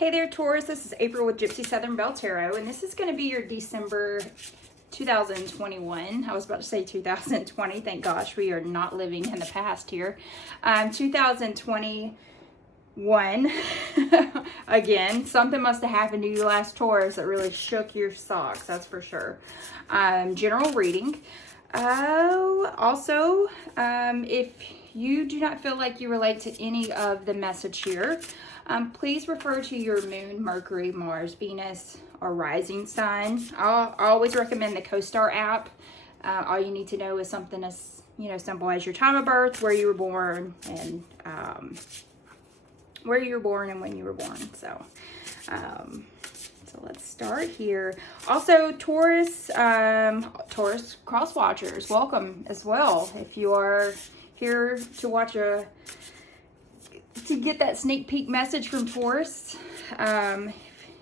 Hey there, Taurus. This is April with Gypsy Southern Belle Tarot, and this is going to be your December 2021. I was about to say 2020. Thank gosh we are not living in the past here. 2021. Again, something must have happened to you last Taurus that really shook your socks, that's for sure. General reading. Also, if you do not feel like you relate to any of the message here, please refer to your moon, Mercury, Mars, Venus, or rising sign. I always recommend the CoStar app. All you need to know is something as simple as your time of birth, where you were born, and when you were born. So let's start here. Also, Taurus cross watchers, welcome as well. If you are here to watch to get that sneak peek message from Taurus,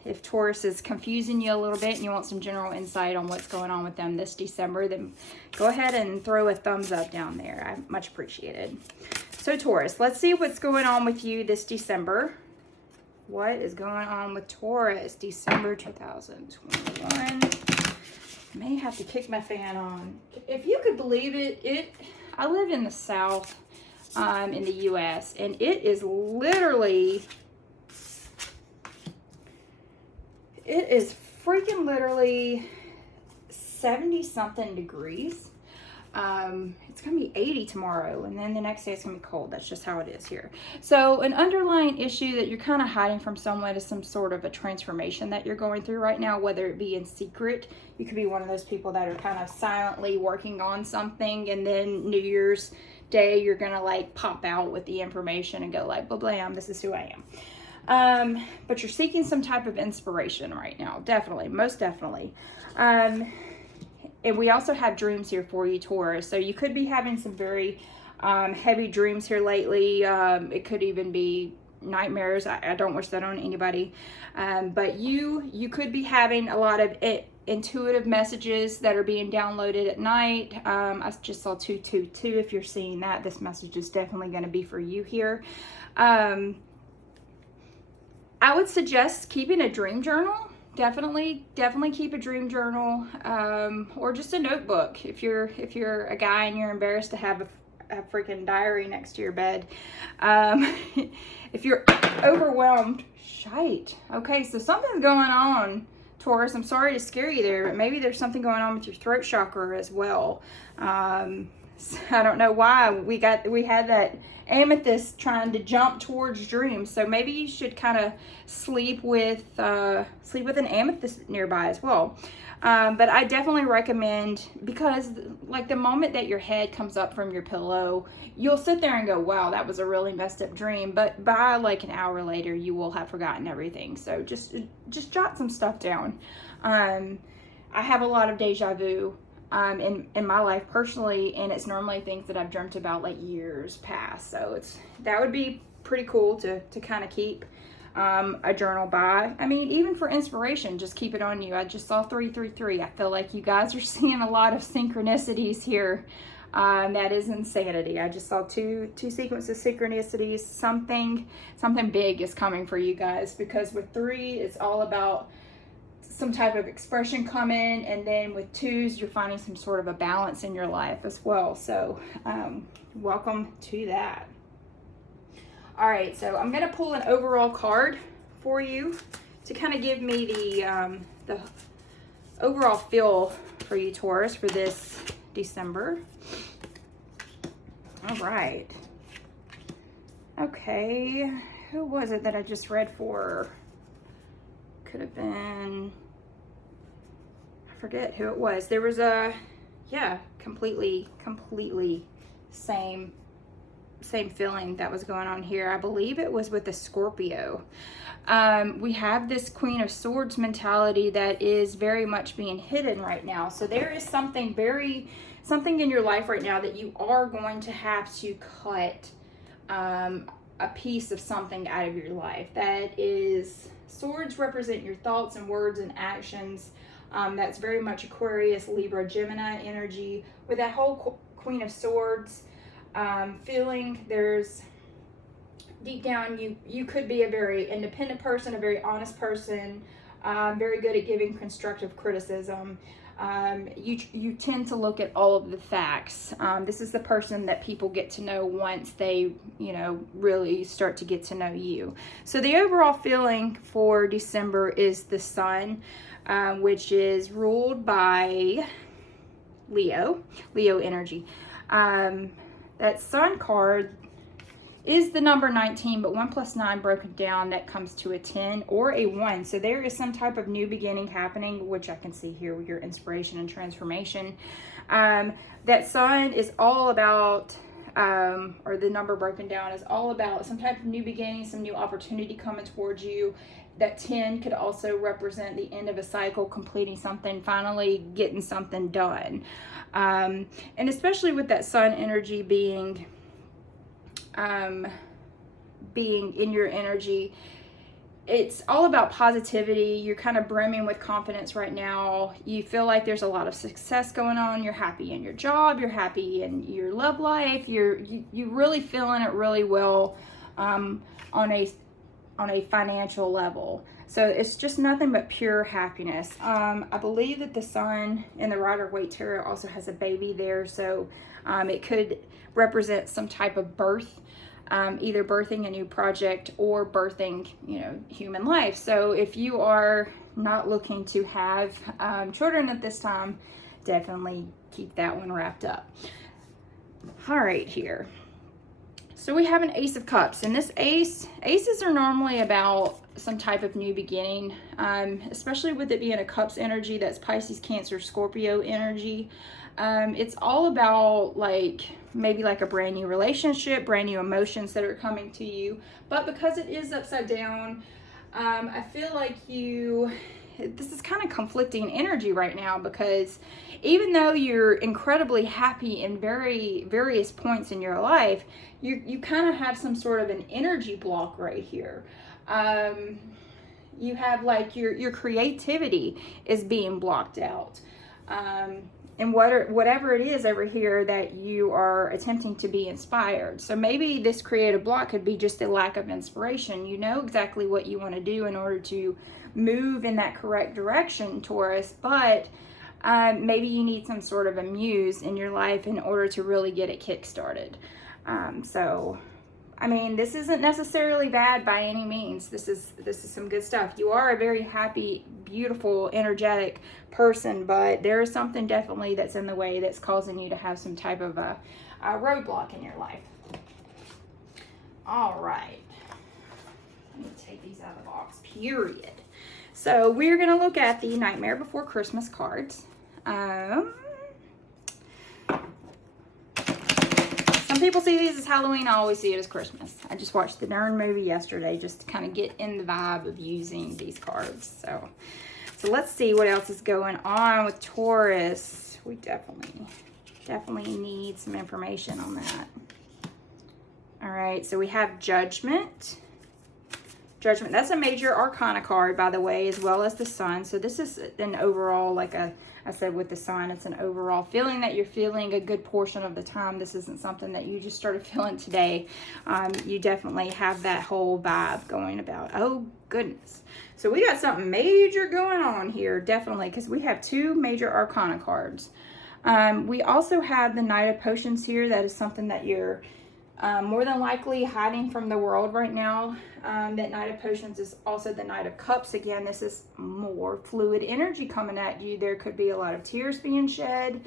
if Taurus is confusing you a little bit and you want some general insight on what's going on with them this December, then go ahead and throw a thumbs up down there. I much appreciated. So Taurus, let's see what's going on with you this December. What is going on with Taurus, December 2021? May have to kick my fan on. If you could believe it, I live in the South, in the U.S., and it is freaking literally 70-something degrees. It's going to be 80 tomorrow, and then the next day it's going to be cold. That's just how it is here. So an underlying issue that you're kind of hiding from someone is some sort of a transformation that you're going through right now, whether it be in secret. You could be one of those people that are kind of silently working on something, and then New Year's Day you're going to like pop out with the information and go like, blah, blam, this is who I am. But you're seeking some type of inspiration right now. Definitely, most definitely. And we also have dreams here for you, Taurus. So you could be having some very heavy dreams here lately. It could even be nightmares. I don't wish that on anybody. But you could be having a lot of intuitive messages that are being downloaded at night. I just saw 222. If you're seeing that, this message is definitely going to be for you here. I would suggest keeping a dream journal. Definitely keep a dream journal, or just a notebook. If you're a guy and you're embarrassed to have a freaking diary next to your bed. If you're overwhelmed, shite. Okay, so something's going on, Taurus. I'm sorry to scare you there, but maybe there's something going on with your throat chakra as well. I don't know why we had that amethyst trying to jump towards dreams. So maybe you should kind of sleep with an amethyst nearby as well. But I definitely recommend, because like the moment that your head comes up from your pillow, you'll sit there and go, wow, that was a really messed up dream. But by like an hour later, you will have forgotten everything. So just jot some stuff down. I have a lot of deja vu in my life personally, and it's normally things that I've dreamt about like years past. So that would be pretty cool to kind of keep a journal by. I mean, even for inspiration, just keep it on you. I just saw 333. I feel like you guys are seeing a lot of synchronicities here. That is insanity. I just saw two sequences of synchronicities. Something big is coming for you guys, because with 3, it's all about some type of expression coming, and then with 2s, you're finding some sort of a balance in your life as well. So welcome to that. All right, so I'm going to pull an overall card for you to kind of give me the overall feel for you, Taurus, for this December. All right. Okay, who was it that I just read for? Could have been, I forget who it was. There was completely same feeling that was going on here. I believe it was with the Scorpio. We have this Queen of Swords mentality that is very much being hidden right now. So there is something in your life right now that you are going to have to cut a piece of something out of your life. That is, swords represent your thoughts and words and actions. That's very much Aquarius, Libra, Gemini energy. With that whole Queen of Swords feeling, there's deep down, you could be a very independent person, a very honest person, very good at giving constructive criticism. You tend to look at all of the facts. This is the person that people get to know once they, really start to get to know you. So the overall feeling for December is the Sun, which is ruled by Leo energy. That Sun card is the number 19, but 1 plus 9 broken down, that comes to a 10 or a 1. So there is some type of new beginning happening, which I can see here with your inspiration and transformation. That Sun is all about, or the number broken down is all about some type of new beginning, some new opportunity coming towards you. That 10 could also represent the end of a cycle, completing something, finally getting something done. And especially with that Sun energy being in your energy, it's all about positivity. You're kind of brimming with confidence right now. You feel like there's a lot of success going on. You're happy in your job. You're happy in your love life. You're really feeling it really well on a financial level. So it's just nothing but pure happiness. I believe that the Sun in the Rider-Waite Tarot also has a baby there, so it could represent some type of birth, either birthing a new project or birthing, human life. So if you are not looking to have children at this time, definitely keep that one wrapped up. All right, here. So we have an Ace of Cups, and this aces are normally about some type of new beginning, especially with it being a Cups energy. That's Pisces, Cancer, Scorpio energy. It's all about maybe a brand new relationship, brand new emotions that are coming to you. But because it is upside down, I feel like this is kind of conflicting energy right now, because even though you're incredibly happy in various points in your life, you kind of have some sort of an energy block right here. You have your creativity is being blocked out. And whatever it is over here that you are attempting to be inspired. So maybe this creative block could be just a lack of inspiration. You know exactly what you want to do in order to move in that correct direction, Taurus, but maybe you need some sort of a muse in your life in order to really get it kick-started. This isn't necessarily bad by any means. This is some good stuff. You are a very happy, beautiful, energetic person, but there is something definitely that's in the way that's causing you to have some type of a roadblock in your life. All right. Let me take these out of the box, period. So we're going to look at the Nightmare Before Christmas cards. Some people see these as Halloween. I always see it as Christmas. I just watched the darn movie yesterday just to kind of get in the vibe of using these cards. So let's see what else is going on with Taurus. We definitely need some information on that. All right, so we have Judgment. Judgment, that's a major arcana card, by the way, as well as the Sun. So this is an overall, I said with the Sun, it's an overall feeling that you're feeling a good portion of the time. This isn't something that you just started feeling today. You definitely have that whole vibe going about. Oh, goodness. So we got something major going on here, definitely, because we have 2 major arcana cards. We also have the Knight of Potions here. That is something that you're more than likely hiding from the world right now. That Knight of Potions is also the Knight of Cups. Again, this is more fluid energy coming at you. There could be a lot of tears being shed.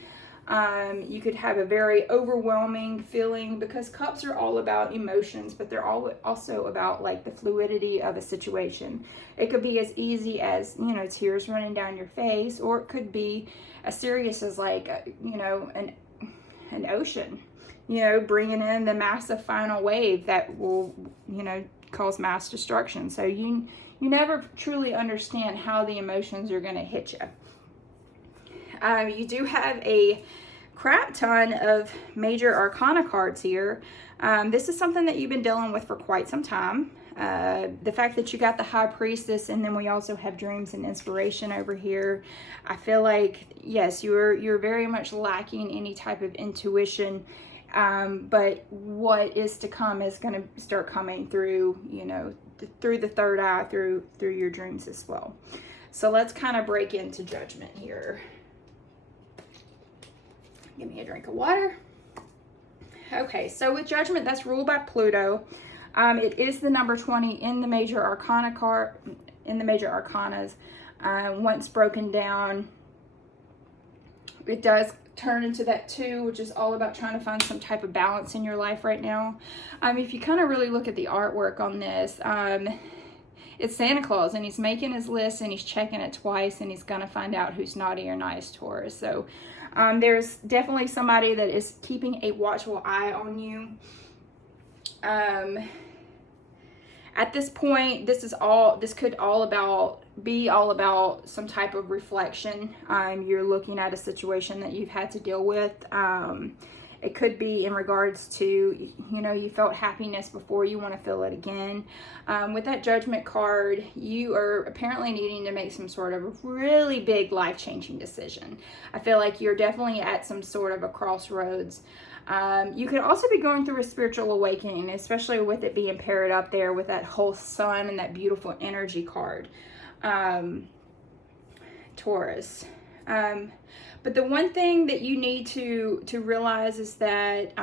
You could have a very overwhelming feeling, because cups are all about emotions, but they're also about the fluidity of a situation. It could be as easy as, tears running down your face, or it could be as serious as an ocean, bringing in the massive final wave that will, cause mass destruction. So you never truly understand how the emotions are going to hit you. You do have a crap ton of major arcana cards here. This is something that you've been dealing with for quite some time. The fact that you got the High Priestess, and then we also have Dreams and Inspiration over here. I feel like, yes, you're very much lacking any type of intuition But what is to come is going to start coming through, you know, through the third eye, through your dreams as well. So let's kind of break into judgment here. Give me a drink of water. Okay, so with judgment, that's ruled by Pluto. It is the number 20 in the major arcana card, in the major arcanas. Once broken down, it does turn into that 2, which is all about trying to find some type of balance in your life right now. If you kind of really look at the artwork on this, it's Santa Claus, and he's making his list, and he's checking it twice, and he's gonna find out who's naughty or nice, Taurus. So there's definitely somebody that is keeping a watchful eye on you. At this point, this could be all about some type of reflection. You're looking at a situation that you've had to deal with. It could be in regards to, you know, you felt happiness before, you want to feel it again. With that judgment card, you are apparently needing to make some sort of really big life-changing decision. I feel like you're definitely at some sort of a crossroads. You could also be going through a spiritual awakening, especially with it being paired up there with that whole sun and that beautiful energy card, Taurus. But the one thing that you need to realize is that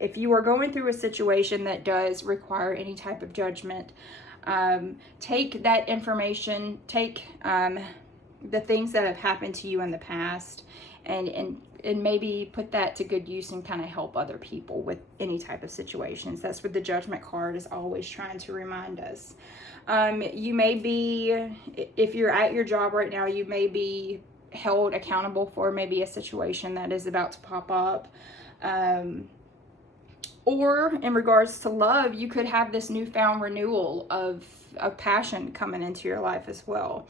if you are going through a situation that does require any type of judgment, take that information, take the things that have happened to you in the past, and maybe put that to good use and kind of help other people with any type of situations. That's what the judgment card is always trying to remind us. You may be, if you're at your job right now, you may be held accountable for maybe a situation that is about to pop up. Or in regards to love, you could have this newfound renewal of passion coming into your life as well.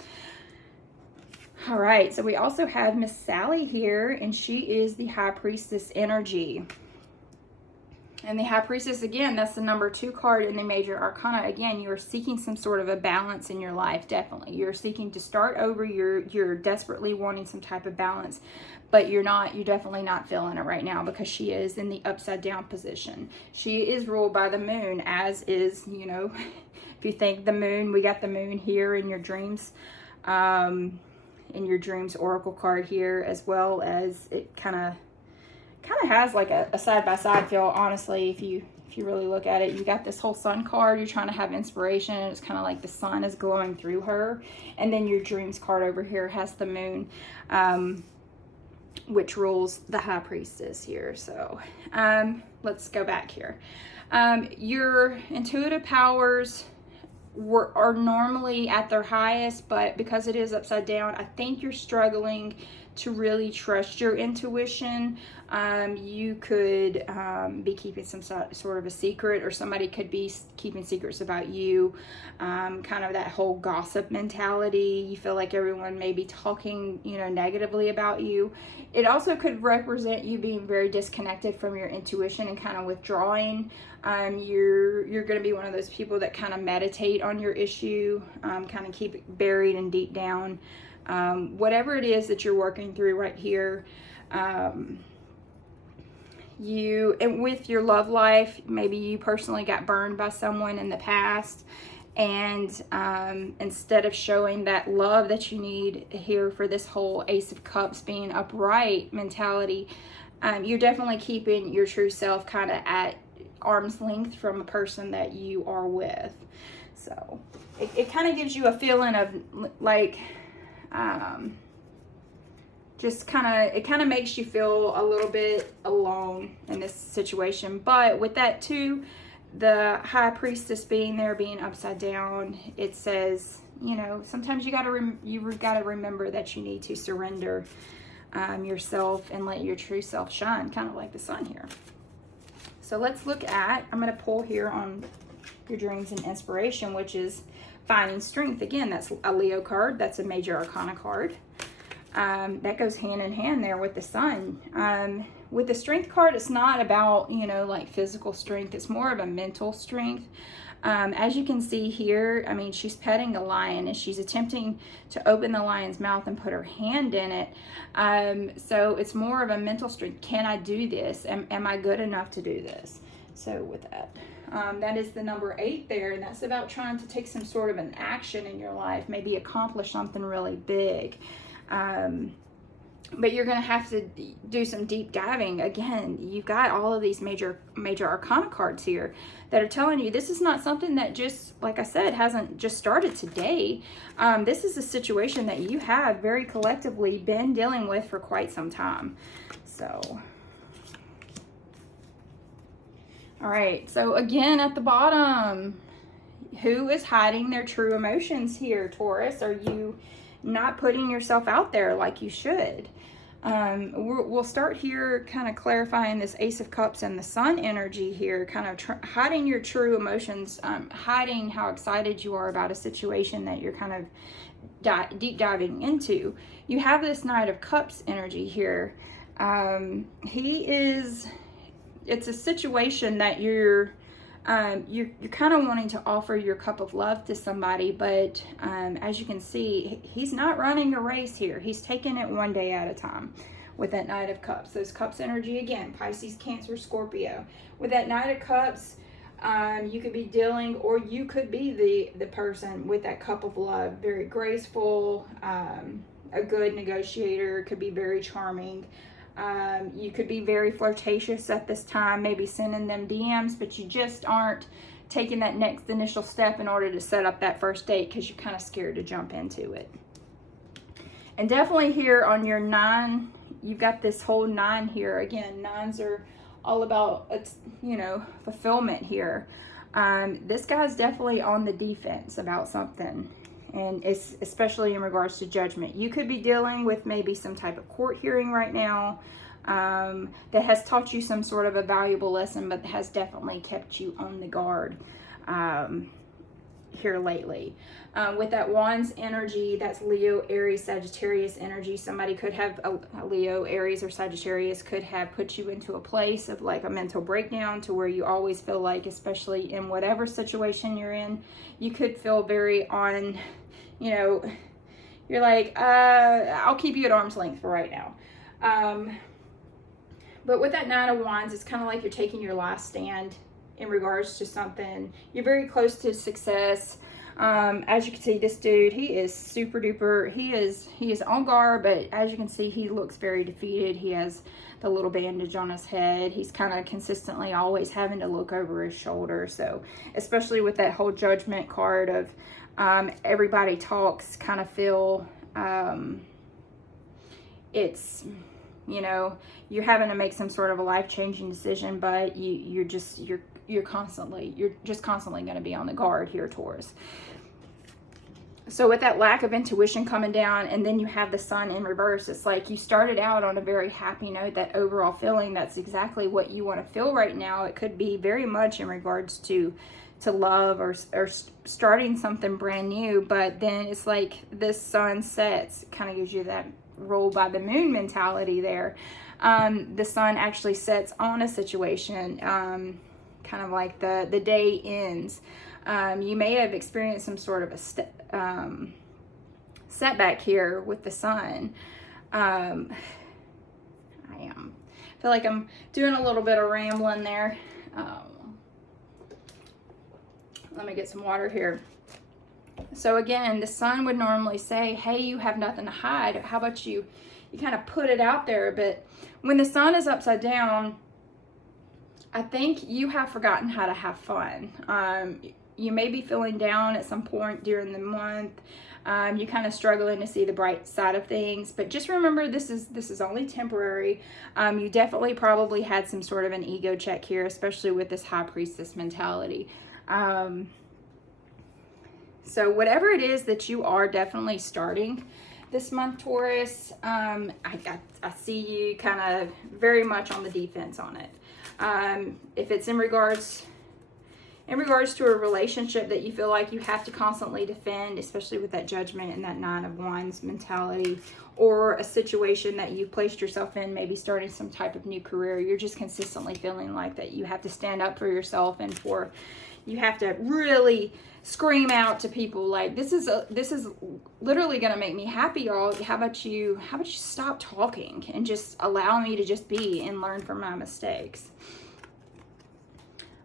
All right, so we also have Miss Sally here, and she is the High Priestess energy. And the High Priestess, again, that's the number 2 card in the major arcana. Again, you are seeking some sort of a balance in your life, definitely. You're seeking to start over. You're desperately wanting some type of balance, but you're definitely not feeling it right now because she is in the upside down position. She is ruled by the moon, as is, you know, if you think the moon, we got the moon here in your dreams. In your dreams oracle card here, as well as it kind of has like a side-by-side feel, honestly. If you really look at it, you got this whole sun card, you're trying to have inspiration, and it's kind of like the sun is glowing through her, and then your dreams card over here has the moon, which rules the High Priestess here. So let's go back here. Your intuitive powers are normally at their highest, but because it is upside down, I think you're struggling to really trust your intuition. You could be keeping some sort of a secret, or somebody could be keeping secrets about you. Kind of that whole gossip mentality. You feel like everyone may be talking, you know, negatively about you. It also could represent you being very disconnected from your intuition and kind of withdrawing. You're going to be one of those people that kind of meditate on your issue, kind of keep it buried and deep down. Whatever it is that you're working through right here, and with your love life, maybe you personally got burned by someone in the past, and instead of showing that love that you need here for this whole Ace of Cups being upright mentality, you're definitely keeping your true self kind of at arm's length from a person that you are with. So it kind of gives you a feeling of like, it kind of makes you feel a little bit alone in this situation. But with that too, the High Priestess being there, being upside down, it says, you know, sometimes you gotta remember that you need to surrender yourself and let your true self shine, kind of like the sun here. So let's look at, I'm going to pull here on your dreams and inspiration, which is finding strength. Again, that's a Leo card. That's a major arcana card. That goes hand in hand there with the sun. With the strength card, it's not about, you know, like physical strength. It's more of a mental strength. As you can see here, I mean, she's petting a lion and she's attempting to open the lion's mouth and put her hand in it. So it's more of a mental strength. Can I do this? Am I good enough to do this? So with that, that is the number 8 there, and that's about trying to take some sort of an action in your life, maybe accomplish something really big. But you're going to have to do some deep diving. Again, you've got all of these major arcana cards here that are telling you this is not something that just, like I said, hasn't just started today. This is a situation that you have very collectively been dealing with for quite some time. So, all right. So again, at the bottom, who is hiding their true emotions here, Taurus? Are you not putting yourself out there like you should? We'll start here kind of clarifying this Ace of Cups and the Sun energy here, kind of hiding your true emotions, hiding how excited you are about a situation that you're kind of deep diving into. You have this Knight of Cups energy here. It's a situation that you're kind of wanting to offer your cup of love to somebody, but as you can see, he's not running a race here. He's taking it one day at a time with that Knight of Cups. Those Cups energy again, Pisces, Cancer, Scorpio. With that Knight of Cups, you could be dealing, or you could be the person with that cup of love, very graceful, a good negotiator, could be very charming. You could be very flirtatious at this time, maybe sending them DMs, but you just aren't taking that next initial step in order to set up that first date because you're kind of scared to jump into it. And definitely here on your 9, you've got this whole 9 here. Again, 9s are all about, fulfillment here. This guy's definitely on the defense about something. And it's especially in regards to judgment. You could be dealing with maybe some type of court hearing right now that has taught you some sort of a valuable lesson, but has definitely kept you on the guard here lately. With that Wands energy, that's Leo, Aries, Sagittarius energy. Somebody could have a Leo, Aries, or Sagittarius could have put you into a place of like a mental breakdown to where you always feel like, especially in whatever situation you're in, you could feel very on, you're like, I'll keep you at arm's length for right now. But with that 9 of Wands, it's kind of like you're taking your last stand in regards to something. You're very close to success. As you can see, this dude, he is super duper, he is on guard, but as you can see, he looks very defeated. He has the little bandage on his head. He's kind of consistently always having to look over his shoulder. So especially with that whole Judgment card of everybody talks, kind of feel it's, you're having to make some sort of a life-changing decision, but you're just constantly going to be on the guard here, Taurus. So with that lack of intuition coming down, and then you have the Sun in reverse, it's like you started out on a very happy note, that overall feeling, that's exactly what you want to feel right now. It could be very much in regards to love or starting something brand new, but then it's like this Sun sets, kind of gives you that roll by the moon mentality there. The Sun actually sets on a situation, kind of like the day ends. You may have experienced some sort of a setback here with the Sun. I feel like I'm doing a little bit of rambling there. Let me get some water here. So again, the Sun would normally say, hey, you have nothing to hide. How about you kind of put it out there? But when the Sun is upside down, I think you have forgotten how to have fun. You may be feeling down at some point during the month. You're kind of struggling to see the bright side of things, but just remember, this is only temporary. You definitely probably had some sort of an ego check here, especially with this High Priestess mentality. So whatever it is that you are definitely starting this month, Taurus, I see you kind of very much on the defense on it. If it's in regards to a relationship that you feel like you have to constantly defend, especially with that Judgment and that 9 of Wands mentality, or a situation that you've placed yourself in, maybe starting some type of new career, you're just consistently feeling like that you have to stand up for yourself and for, you have to really scream out to people like, this is literally gonna make me happy, y'all. How about you stop talking and just allow me to just be and learn from my mistakes?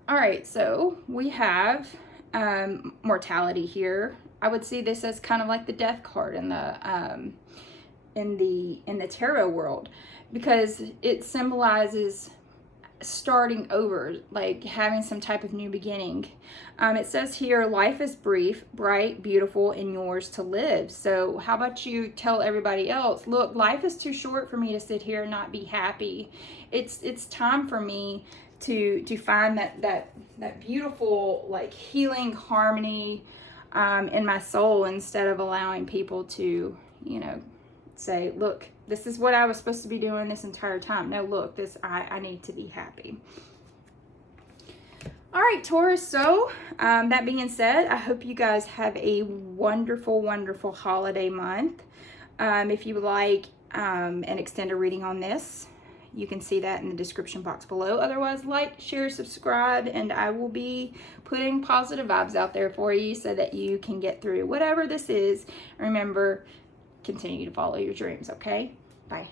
All right, so we have mortality here. I would see this as kind of like the death card in the tarot world, because it symbolizes starting over, like having some type of new beginning. It says here, life is brief, bright, beautiful, and yours to live. So how about you tell everybody else, look, life is too short for me to sit here and not be happy. It's time for me to find that beautiful, like, healing harmony in my soul, instead of allowing people to, you know, say, look, this is what I was supposed to be doing this entire time. No, look, I need to be happy. All right, Taurus, so that being said, I hope you guys have a wonderful, wonderful holiday month. If you would like an extended reading on this, you can see that in the description box below. Otherwise, like, share, subscribe, and I will be putting positive vibes out there for you so that you can get through whatever this is. Remember, continue to follow your dreams, okay? Bye.